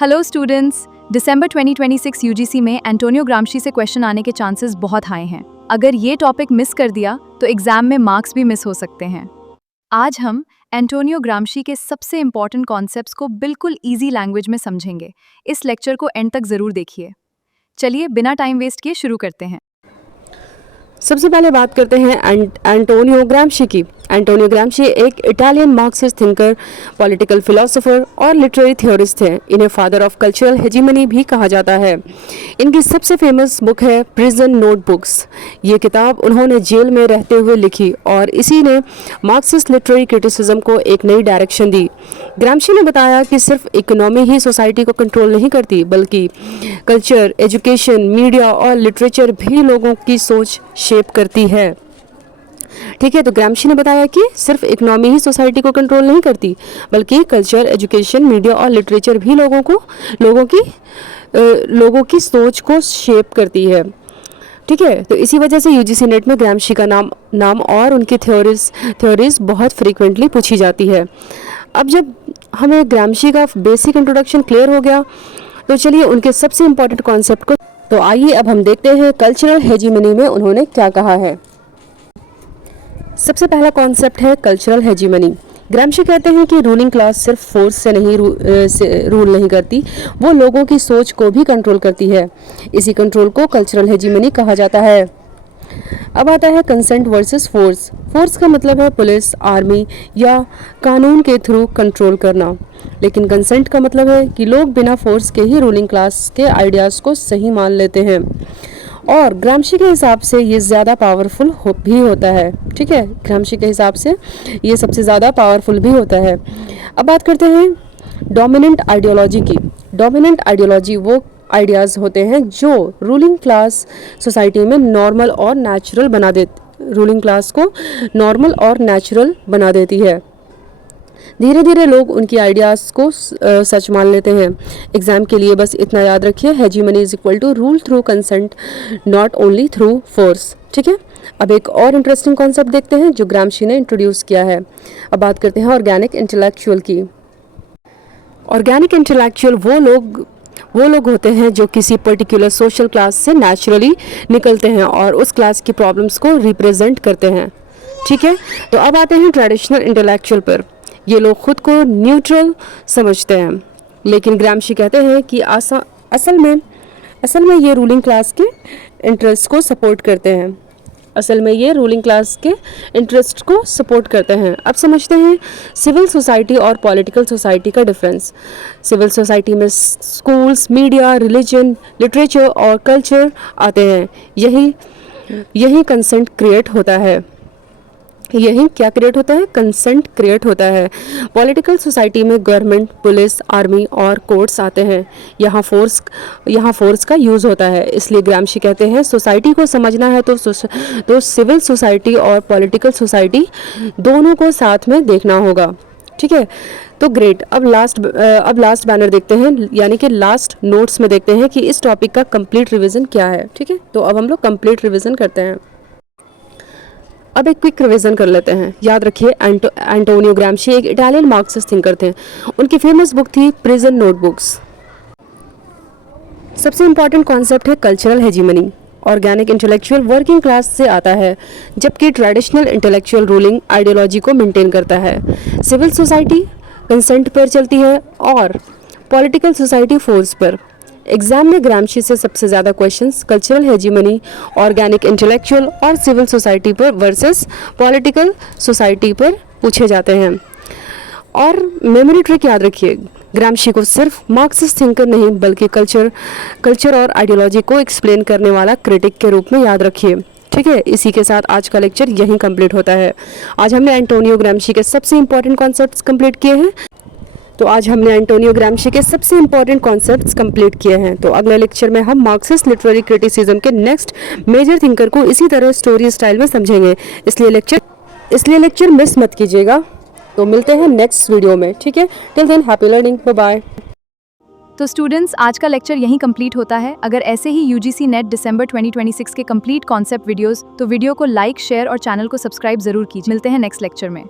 Hello students, दिसंबर 2026 UGC में Antonio Gramsci से question आने के चांसेस बहुत हाई हैं। अगर ये टॉपिक मिस कर दिया तो एग्जाम में मार्क्स भी मिस हो सकते हैं। आज हम एंटोनियो ग्राम्शी के सबसे इम्पॉर्टेंट कॉन्सेप्ट्स को बिल्कुल इजी लैंग्वेज में समझेंगे। इस लेक्चर को एंड तक जरूर देखिए। चलिए बिना टाइम वेस्ट किए शुरू करते हैं। सबसे पहले बात करते हैं एंटोनियो ग्राम्शी की। एंटोनियो ग्राम्शी एक Italian Marxist thinker, political philosopher और लिटरेरी थ्योरिस्ट हैं। इन्हें फादर ऑफ कल्चरल हेजीमनी भी कहा जाता है। इनकी सबसे फेमस बुक है प्रिजन नोटबुक्स। ये किताब उन्होंने जेल में रहते हुए लिखी और इसी ने मार्क्सिस्ट लिटरेरी क्रिटिसिज्म को एक नई डायरेक्शन दी। ग्राम्शी ने बताया कि सिर्फ इकोनॉमी ही सोसाइटी को कंट्रोल नहीं करती, बल्कि कल्चर, एजुकेशन, मीडिया और लिटरेचर भी लोगों की सोच शेप करती है। ठीक है, तो ग्राम्शी ने बताया कि सिर्फ इकोनॉमी ही सोसाइटी को कंट्रोल नहीं करती, बल्कि कल्चर, एजुकेशन, मीडिया और लिटरेचर भी लोगों की सोच को शेप करती है। ठीक है, तो इसी वजह से यूजीसी नेट में ग्राम्शी का नाम और उनकी थ्योरीज बहुत फ्रीक्वेंटली पूछी जाती है। अब जब हमें ग्राम्शी का बेसिक इंट्रोडक्शन क्लियर हो गया, तो चलिए उनके सबसे इम्पोर्टेंट कॉन्सेप्ट को, तो आइए अब हम देखते हैं कल्चरल हेजीमनी में उन्होंने क्या कहा है। सबसे पहला कॉन्सेप्ट है कल्चरल हेजीमनी। ग्राम्शी कहते हैं कि रूलिंग क्लास सिर्फ फोर्स से रूल नहीं करती, वो लोगों की सोच को भी कंट्रोल करती है। इसी कंट्रोल को कल्चरल हेजीमनी कहा जाता है। अब आता है कंसेंट वर्सेस फोर्स। फोर्स का मतलब है पुलिस, आर्मी या कानून के थ्रू कंट्रोल करना, लेकिन कंसेंट का मतलब है कि लोग बिना फोर्स के ही रूलिंग क्लास के आइडियाज़ को सही मान लेते हैं। और ग्राम्शी के हिसाब से ये ज़्यादा पावरफुल भी होता है। ठीक है, ग्राम्शी के हिसाब से ये सबसे ज़्यादा पावरफुल भी होता है। अब बात करते हैं डोमिनेंट आइडियोलॉजी की। डोमिनेंट आइडियोलॉजी वो आइडियाज़ होते हैं जो रूलिंग क्लास सोसाइटी में नॉर्मल और नेचुरल रूलिंग क्लास को नॉर्मल और नेचुरल बना देती है। धीरे धीरे लोग उनकी आइडियाज़ को सच मान लेते हैं। एग्जाम के लिए बस इतना याद रखिए, hegemony is equal to rule through consent, not only through force. ठीक है, अब एक और इंटरेस्टिंग कॉन्सेप्ट देखते हैं जो ग्राम्शी ने इंट्रोड्यूस किया है। अब बात करते हैं ऑर्गेनिक इंटेलेक्चुअल की। ऑर्गेनिक इंटेलेक्चुअल वो लोग होते हैं जो किसी पर्टिकुलर सोशल क्लास से नेचुरली निकलते हैं और उस क्लास की प्रॉब्लम्स को रिप्रेजेंट करते हैं। ठीक है, तो अब आते हैं ट्रेडिशनल इंटेलेक्चुअल पर। ये लोग खुद को न्यूट्रल समझते हैं, लेकिन ग्राम्शी कहते हैं कि असल में ये रूलिंग क्लास के इंटरेस्ट को सपोर्ट करते हैं। अब समझते हैं सिविल सोसाइटी और पॉलिटिकल सोसाइटी का डिफरेंस। सिविल सोसाइटी में स्कूल्स, मीडिया, रिलीजन, लिटरेचर और कल्चर आते हैं। यही कंसेंट क्रिएट होता है। कंसेंट क्रिएट होता है। पॉलिटिकल सोसाइटी में गवर्नमेंट, पुलिस, आर्मी और कोर्ट्स आते हैं। यहाँ फोर्स का यूज़ होता है। इसलिए ग्राम्शी कहते हैं सोसाइटी को समझना है तो सिविल सोसाइटी और पॉलिटिकल सोसाइटी दोनों को साथ में देखना होगा। ठीक है, तो ग्रेट। अब लास्ट बैनर देखते हैं, यानी कि लास्ट नोट्स में देखते हैं कि इस टॉपिक का कंप्लीट रिवीजन क्या है। ठीक है, तो अब हम लोग कंप्लीट रिवीजन करते हैं। अब एक क्विक रिवीजन कर लेते हैं। याद रखिए, एंटोनियो ग्राम्शी एक इटालियन मार्क्सिस्ट थिंकर थे। उनकी फेमस बुक थी प्रिजन नोटबुक्स। सबसे इंपॉर्टेंट कॉन्सेप्ट है cultural hegemony. Organic intellectual working class से आता है, जबकि ट्रेडिशनल इंटेलेक्चुअल रूलिंग आइडियोलॉजी को मेंटेन करता है। सिविल सोसाइटी कंसेंट पर चलती है और पॉलिटिकल सोसाइटी फोर्स पर। एग्जाम में ग्राम्शी से सबसे ज़्यादा questions cultural hegemony, organic intellectual और सिविल सोसाइटी पर वर्सेस पॉलिटिकल सोसाइटी पर पूछे जाते हैं। और मेमोरी ट्रिक याद रखिए, ग्राम्शी को सिर्फ मार्क्सिस्ट थिंकर नहीं, बल्कि कल्चर और आइडियोलॉजी को एक्सप्लेन करने वाला क्रिटिक के रूप में याद रखिए। ठीक है, इसी के साथ आज का लेक्चर यहीं कंप्लीट होता है। आज हमने एंटोनियो ग्राम्शी के सबसे इंपॉर्टेंट कॉन्सेप्ट्स कंप्लीट किए हैं। तो अगले लेक्चर में हम मार्क्सिस्ट लिटरेरी क्रिटिसिज्म के नेक्स्ट मेजर थिंकर को इसी तरह स्टोरी स्टाइल में समझेंगे। इसलिए लेक्चर मिस मत कीजिएगा। तो मिलते हैं नेक्स्ट वीडियो में। ठीक है, till then happy learning, bye bye. तो स्टूडेंट्स, आज का लेक्चर यहीं कंप्लीट होता है। अगर ऐसे ही यूजीसी नेट दिसंबर 2026 के कंप्लीट कॉन्सेप्ट वीडियोस, तो वीडियो को लाइक, शेयर और चैनल को सब्सक्राइब जरूर कीजिए। मिलते हैं नेक्स्ट लेक्चर में।